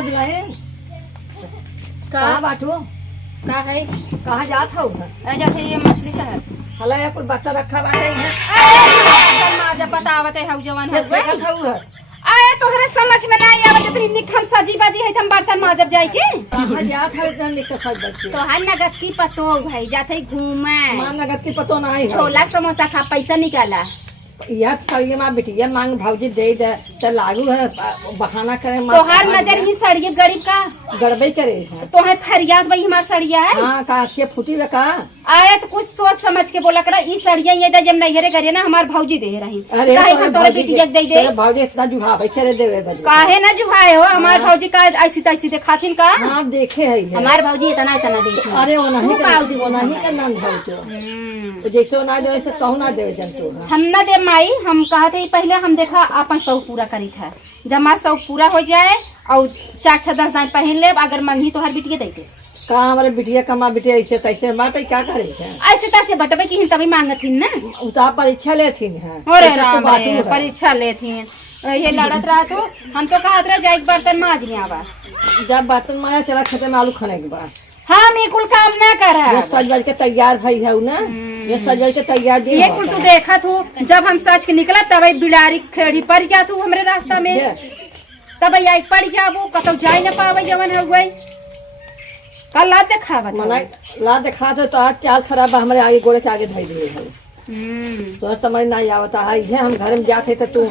हो दुल्हन कहाँ बाटू का है कहाँ जात हो जाते ये मछली शहर हला या कुल बत्ता रखा बाटे है माजा बतावत है हउ जवान हो देखा था है आए तोहरे समझ में नहीं आवत इतनी निखम सजी बाजी है हम बर्तन माजब जाई के कहाँ जात है इतना निकल सज बच्चे तो हर नगद की पतो भाई जाते घूमे मान नगद की पतो नहीं है छोला समोसा खा पैसा निकाला यार सड़िए माँ बिटिया मांग भाजी दे दे तो लागू है बहाना करे तो हर नजर ही सड़िए गरीब का गड़बई करे तो है फरियाद भाई हमार सड़िया है हाँ का अच्छे फूटी वे का आए तो कुछ सोच समझ के बोला करा ई सड़िया ये दे जब नैहरे करे ना हमार भौजी दे रही अरे काहे हम तोरे बिटिया के दे दे भाजी इतना जुहावे करे देवे बजे काहे ना जुहाए हो हमार भौजी का ऐसी तैसी दिखाथिन का हाँ देखे है हमार भौजी इतना इतना देती अरे वो नहीं का नंद है तो जैसे ना देवे से कहूँ ना देवे जंतु हम ना दे माई हम कहते पहले हम देखा अपन शौक पूरा करी था जब हमारा शौक पूरा हो जाए और 4-6-10 दिन पहन ले अगर मंगी तो हर बिटिया देते का हमारे बिटिया कमा बिटिया ऐसे तैसे बाटे क्या करे ऐसे तैसे बटबे की तभी मांगथिन ना उता परीक्षा लेथिन है अरे राम रे, परीक्षा लेथिन ये लड़त रहा तो हम तो कहत रहे जाए बर्तन माज नहीं आवा जब बर्तन माया चला खेते में आलू खाने के बाद हम ये कुल काम ना करा ये सजवल के तैयार भई है ना ये सजवल के तैयार ये कुल तू देखा तू जब हम सच के निकला तब बिलारी खेड़ी पड़ जा तू हमरे रास्ता में तब आई पड़ जाबू कतौ जाई ना पावे जवन हो गई कल ला दिखावा मना ला दिखा दो तो आज चाल खराब हमारे आगे गोड़े के आगे धई दिए है तो समझ नहीं आवता है ये हम घर में जाते तो तू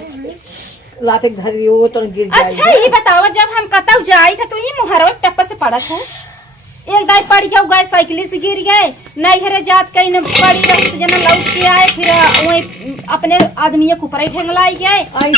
लाते धरियो तो गिर जाए अच्छा ये बताओ जब हम कतौ जाई थे तो ही मुहरवा टप्पा से पड़त है एक दाई पड़ गया गए साइकिल से गिर गए नहीं हरे जात कहीं न पड़ी रही तो जना लौट के आए फिर वही अपने आदमी के ऊपर ही ठेंगलाई गए हम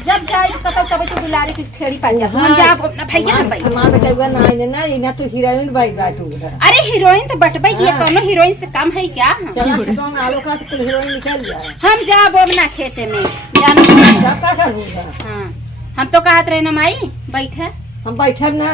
जब जाए तब तब तो बिलारी की खेड़ी पड़ जाए हम जा अपना भैया हम भाई मां बेटा ना ना इना तो हीरोइन भाई बाटू अरे हीरोइन तो बटबई की दोनों हीरोइन से कम है क्या चला तो आलो का तो हीरोइन निकल जाए हम जाब अपना खेते में जानो क्या का करूंगा हां हम तो कहत रहे ना माई बैठे हम बैठे ना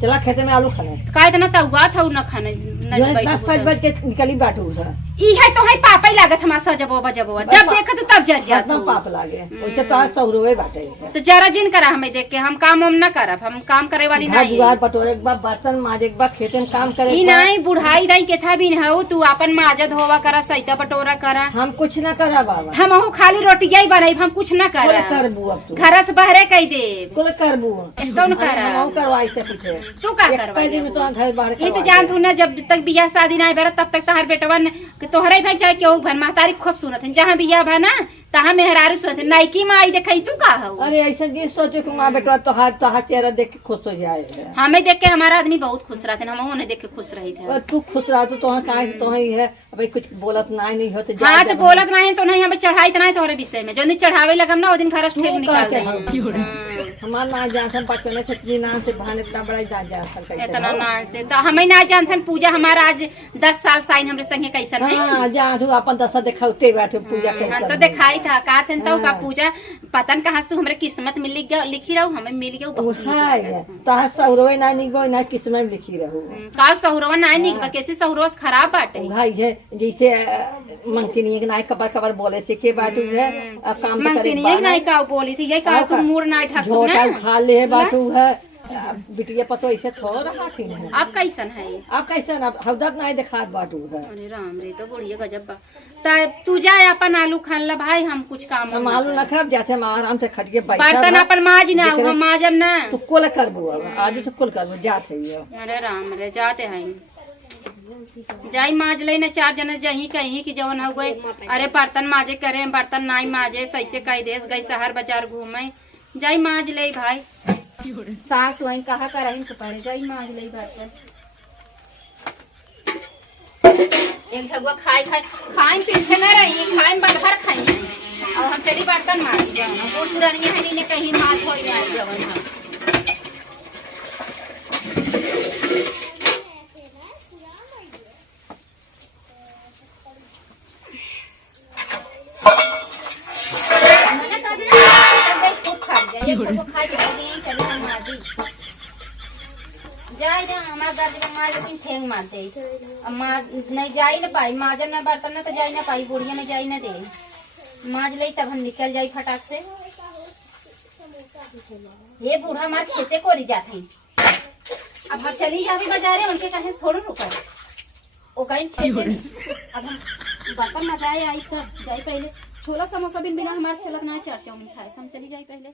चला खेते में आलू खाने का इतना तौगा था न खाने न बैठ 10 बज के निकली बाटू ई है तो है पापा ही लागत हमारा जबोबा जब देखा तो तब जर जा तो पाप लागे ओके तो आज सौरवे बाटे तो जरा जिन करा हमें देख के हम काम हम ना करब हम काम करे वाली नहीं दीवार पटोरे एक बार बर्तन माजे एक बार खेते में काम करे ई नहीं बुढ़ाई दाई के था भी न हो तू अपन माजद होवा करा सैता बटोरा करा हम कुछ ना करा बाबा हम हो खाली रोटियां ही बनाई हम कुछ ना करा करबू अब तू घर से बहरे कह दे कोले करबू तो न करा हम करवाई से पूछे तू का करवा कह दे में तो घर बाहर ये तो जान तू ना जब तक बियाह शादी ना बेरा तब तक तोहर बेटवन तोहरे भाई चाहे केहू भन महतारी खूबसूरत है जहाँ बियाह भा ना तहाँ मेहरारू सोच नाइकी में आई देखई तू का हो अरे ऐसा जी सोचे कि मां बेटा तो हाथ चेहरा देख के खुश हो जाए हमें देख के हमारा आदमी बहुत खुश रहते हैं हम उन्हें देख के खुश रही थे तू खुश रहा तो काहे तो ही है अबे कुछ बोलत नहीं होते हाँ तो बोलत नहीं तो नहीं हमें चढ़ाई तो नहीं तोहरे विषय में जो दिन चढ़ावे लगम ना वो दिन खरस ठेल निकाल दे हमार ना जानथन बचपन से इतनी नाम से भान इतना बड़ा जानथन इतना नाम से तो हमें ना जानथन पूजा हमारा आज 10 साल साइन हमरे संगे कैसन है हां जा तू अपन 10 दिखाते बैठे पूजा के हम तो दिखाई था का थे तो का पूजा पतन कहां से तू हमरे किस्मत में लिख गया लिखी रहू हमें मिल गया हां ता सौरवे ना निगो ना किस्मत में लिखी रहू का सौरवा ना निक कैसे सौरवा खराब बाटे भाई है जैसे मंकिनी के नाई कबर बोले से के बाटू है काम तो करे मंकिनी नाई का बोली थी ये का तू मूड ना ठाकुर ना खा ले बाटू है बिटिया पतो ऐसे थोड़ा रहा थी आप कैसन है आप कैसन अब हवदक नहीं दिखात बाटू है अरे राम रे तो बढ़िया गजब बा ता तू जा अपन आलू खान ला भाई हम कुछ काम हम आलू ना खाब जैसे हम आराम से खट के बैठा बर्तन अपन माज ना हम माजम ना तू कोल करबो अब आज से कोल करबो जात है अरे राम रे जाते हैं जाई माज ले ना 4 जने जही कहीं कि जवन हो गए अरे बर्तन माजे करे बर्तन नहीं माजे सही से कह देस गई शहर बाजार घूमे जाई माज ले भाई सास वही कहा करही तो पड़े जाई माज ले बर्तन एक जगह खाए पीछे न रही खाए भर खाई और हम चली बर्तन माज जवन बूढ़ पुरानी है ने कहीं माज हो जाए जवन नहीं जाई ना पाई माजन ना बर्तन ना तो जाई ना पाई बुढ़िया ने जाई ना दे माज ले तब हम निकल जाई फटाक से ये बूढ़ा हमारे खेते कोरी जाते हैं। अब हम चली जावे बाजारे, उनके कहे से थोड़ा रुका ओ कहीं अब हम बर्तन ना जाए आई तब जाई पहले छोला समोसा बिन बिना हमारे चलत ना, चार चाउमीन खाए हम चली जाई पहले।